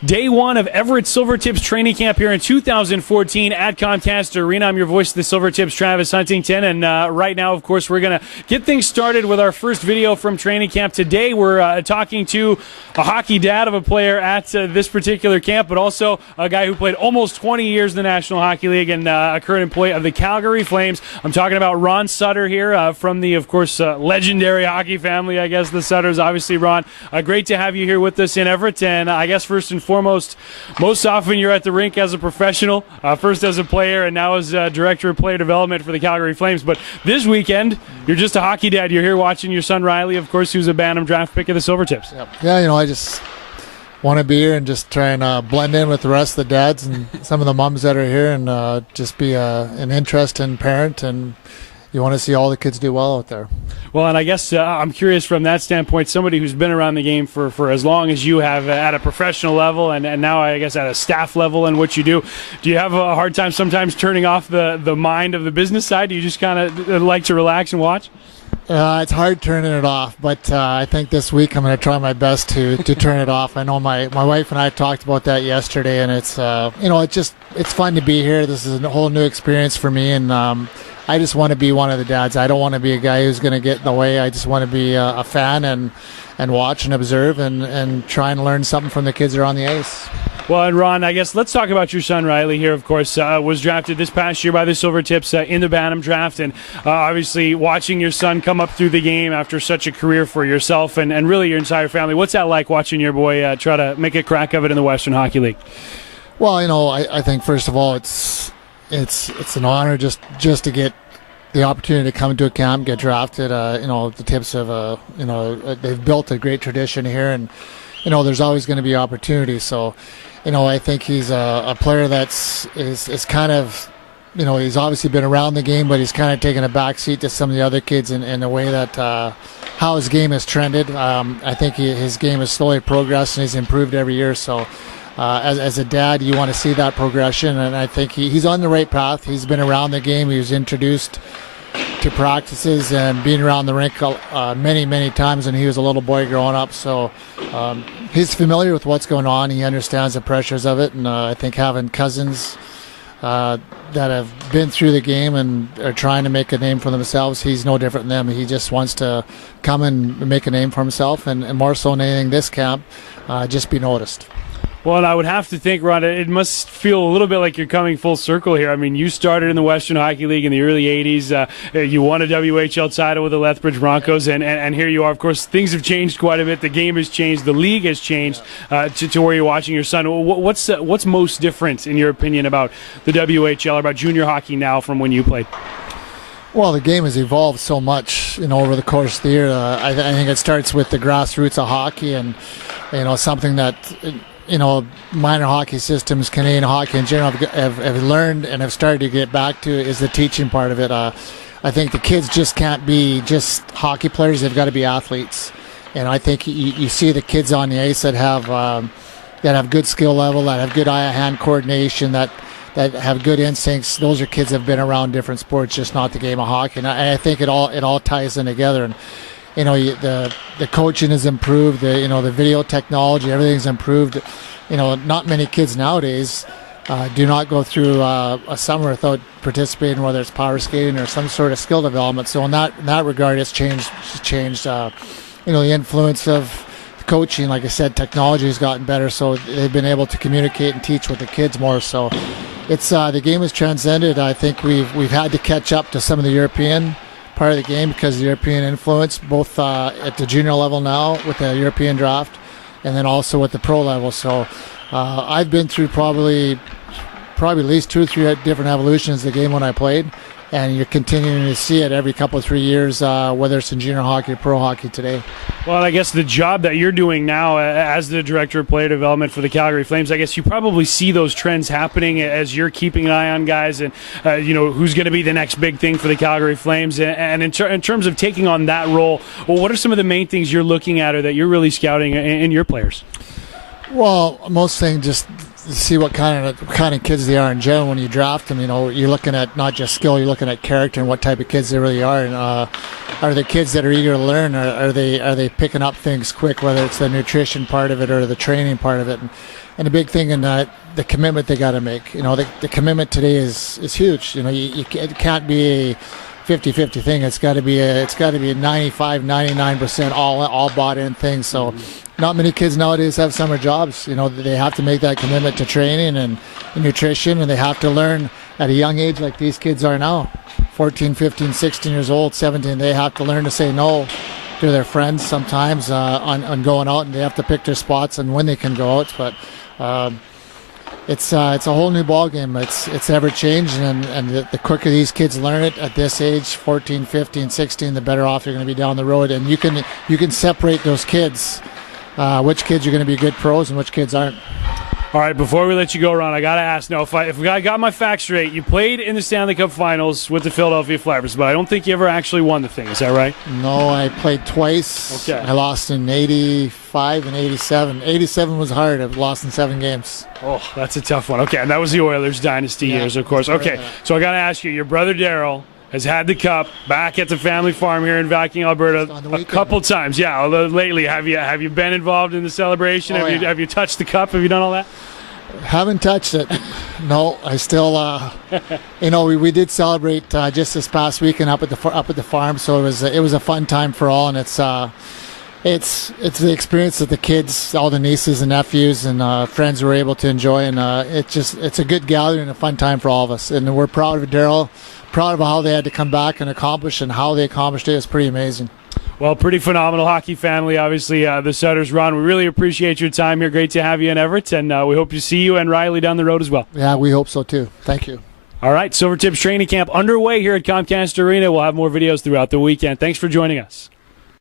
Day one of Everett Silvertips training camp here in 2014 at Comcast Arena. I'm your voice of the Silvertips, Travis Huntington, and right now, of course, we're going to get things started with our first video from training camp. Today, we're talking to a hockey dad of a player at this particular camp, but also a guy who played almost 20 years in the National Hockey League and a current employee of the Calgary Flames. I'm talking about Ron Sutter here from the, of course, legendary hockey family, I guess, the Sutters. Obviously, Ron, great to have you here with us in Everett, and I guess first and foremost, most often you're at the rink as a professional, first as a player and now as director of player development for the Calgary Flames. But this weekend, you're just a hockey dad. You're here watching your son Riley, of course, who's a Bantam Draft pick of the Silvertips. Yep. Yeah, I just want to be here and just try and blend in with the rest of the dads and some of the moms that are here and just be an interesting parent, and you want to see all the kids do well out there. Well, and I guess I'm curious from that standpoint, somebody who's been around the game for as long as you have at a professional level and now I guess at a staff level and what you do you have a hard time sometimes turning off the mind of the business side? Do you just kind of like to relax and watch? It's hard turning it off, but I think this week I'm going to try my best to turn it off. I know my wife and I talked about that yesterday, and it's it's fun to be here. This is a whole new experience for me, and I just want to be one of the dads. I don't want to be a guy who's going to get in the way. I just want to be a fan and watch and observe and try and learn something from the kids that are on the ice. Well, and Ron, I guess let's talk about your son Riley here, of course. Was drafted this past year by the Silvertips in the Bantam Draft, and obviously watching your son come up through the game after such a career for yourself and really your entire family. What's that like watching your boy try to make a crack of it in the Western Hockey League? Well, I think first of all it's an honor just to get the opportunity to come to a camp, get drafted. The Tips have they've built a great tradition here, and there's always going to be opportunities. So, I think he's a player that's kind of, he's obviously been around the game, but he's kind of taken a back seat to some of the other kids in the way that how his game has trended. I think his game has slowly progressed and he's improved every year. So. As a dad, you want to see that progression, and I think he's on the right path. He's been around the game. He was introduced to practices and being around the rink many, many times when he was a little boy growing up. So he's familiar with what's going on. He understands the pressures of it, and I think having cousins that have been through the game and are trying to make a name for themselves, he's no different than them. He just wants to come and make a name for himself, and more so than anything this camp, just be noticed. Well, and I would have to think, Ron, it must feel a little bit like you're coming full circle here. I mean, you started in the Western Hockey League in the early 80s. You won a WHL title with the Lethbridge Broncos, and here you are. Of course, things have changed quite a bit. The game has changed. The league has changed to where you're watching your son. What's most different, in your opinion, about the WHL or about junior hockey now from when you played? Well, the game has evolved so much, over the course of the year. I think it starts with the grassroots of hockey and, something that minor hockey systems, Canadian hockey in general, have learned and have started to get back to is the teaching part of it. I think the kids just can't be just hockey players. They've got to be athletes. And I think you see the kids on the ice that have good skill level, that have good eye-hand coordination, that have good instincts. Those are kids that have been around different sports, just not the game of hockey. And I think it all ties in together. And the coaching has improved, the video technology, everything's improved. Not many kids nowadays do not go through a summer without participating, whether it's power skating or some sort of skill development. So in that regard, it's changed. The influence of coaching, like I said, technology has gotten better, so they've been able to communicate and teach with the kids more. So it's the game has transcended. I think we've had to catch up to some of the European part of the game because of the European influence, both at the junior level now with the European draft and then also at the pro level. So I've been through probably at least 2 or 3 different evolutions of the game when I played, and you're continuing to see it every couple of 3 years, whether it's in junior hockey or pro hockey today. Well, I guess the job that you're doing now as the director of player development for the Calgary Flames, I guess you probably see those trends happening as you're keeping an eye on guys and, who's going to be the next big thing for the Calgary Flames. And in terms of taking on that role, well, what are some of the main things you're looking at or that you're really scouting in your players? Well, most things just see what kind of kids they are in general when you draft them. You're looking at not just skill, you're looking at character and what type of kids they really are. And are they kids that are eager to learn? Or are they picking up things quick, whether it's the nutrition part of it or the training part of it? And the big thing in the commitment they got to make. You know, the commitment today is huge. You know, it can't be a 50-50 thing. It's got to be a 95-99% all bought in thing. So not many kids nowadays have summer jobs. You know, they have to make that commitment to training and nutrition, and they have to learn at a young age like these kids are now, 14, 15, 16 years old, 17. They have to learn to say no to their friends sometimes on going out, and they have to pick their spots and when they can go out. But it's a whole new ball game. It's ever changing, and the quicker these kids learn it at this age, 14, 15, 16, the better off you're going to be down the road. And you can separate those kids, which kids are going to be good pros and which kids aren't. All right, before we let you go, Ron, I got to ask now, if I got my facts straight, you played in the Stanley Cup Finals with the Philadelphia Flyers, but I don't think you ever actually won the thing. Is that right? No, I played twice. Okay. I lost in 85 and 87. 87 was hard. I've lost in 7 games. Oh, that's a tough one. Okay, and that was the Oilers dynasty years, of course. Okay, so I got to ask you, your brother Daryl has had the cup back at the family farm here in Viking, Alberta, a couple times. Yeah, although lately, have you been involved in the celebration? Oh, have you touched the cup? Have you done all that? Haven't touched it. No, I still. You know, we did celebrate just this past weekend up at the farm, so it was a fun time for all, and it's the experience that the kids, all the nieces and nephews and friends were able to enjoy, and it's a good gathering and a fun time for all of us, and we're proud of Daryl. Proud of how they had to come back and accomplish, and how they accomplished it. It's pretty amazing. Well, pretty phenomenal hockey family, obviously, the Sutters. Ron, we really appreciate your time here. Great to have you in Everett, and we hope to see you and Riley down the road as well. Yeah, we hope so too. Thank you. All right, Silvertips training camp underway here at Comcast Arena. We'll have more videos throughout the weekend. Thanks for joining us.